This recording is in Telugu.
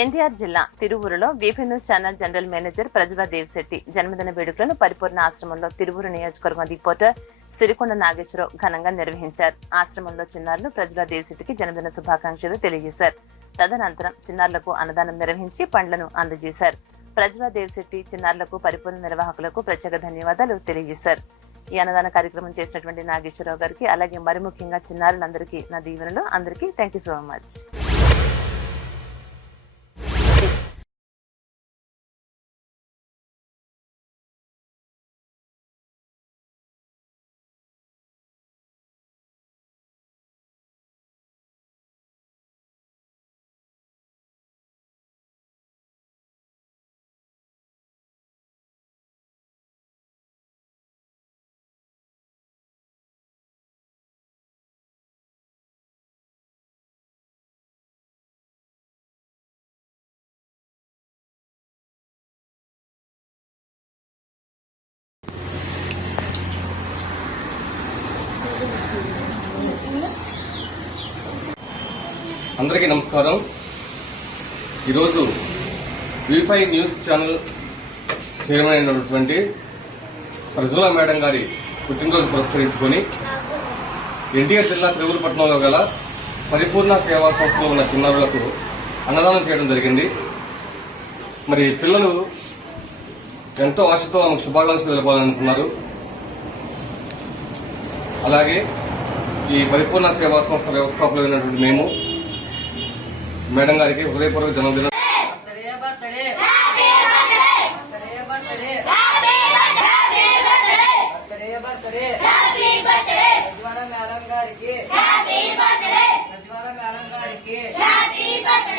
ఎన్టీఆర్ జిల్లా తిరువురులో BP news channel general manager ప్రజల దేవిశెట్టి జన్మదిన వేడుకలను పరిపూర్ణ ఆశ్రమంలో తిరువురు నియోజకవర్గం రిపోర్టర్ సిరికొండ నాగేశ్వరరావు ఘనంగా నిర్వహించారు. ఆశ్రమంలో చిన్నారులు ప్రజల దేవిశెట్టికి జన్మదిన శుభాకాంక్షలు తెలియజేశారు. తదనంతరం చిన్నారులకు అన్నదానం నిర్వహించి పండ్లను అందజేశారు. ప్రజల దేవిశెట్టి చిన్నారులకు పరిపూర్ణ నిర్వాహకులకు ప్రత్యేక ధన్యవాదాలు తెలియజేశారు. ఈ అన్నదాన కార్యక్రమం చేసినటువంటి నాగేశ్వరరావు గారికి అలాగే మరి ముఖ్యంగా చిన్నారులందరికీ నా దీవెనలు. అందరికీ థ్యాంక్ యూ సో మచ్ అందరికీ నమస్కారం. ఈరోజు వీఫై న్యూస్ ఛానల్ చైర్మన్ అయినటువంటి ప్రజల మేడం గారి పుట్టినరోజు పురస్కరించుకొని ఎన్టీఆర్ జిల్లా త్రివులపట్నంలో గల పరిపూర్ణ సేవా సంస్థలో ఉన్న చిన్నారులకు అన్నదానం చేయడం జరిగింది. మరి పిల్లలు ఎంతో ఆశతో ఆమెకు శుభాకాంక్షలు తెలపాలనుకున్నారు అలాగే ఈ పరిపూర్ణ సేవా సంస్థ వ్యవస్థాపకులైనటువంటి మేము మేడం గారికి హృదయపూర్వక జన్మదిన birthday birthday birthday birthday birthday Rizwana madam గారికి రజ్వాన మేడం గారికి హ్యాపీ బర్త్డే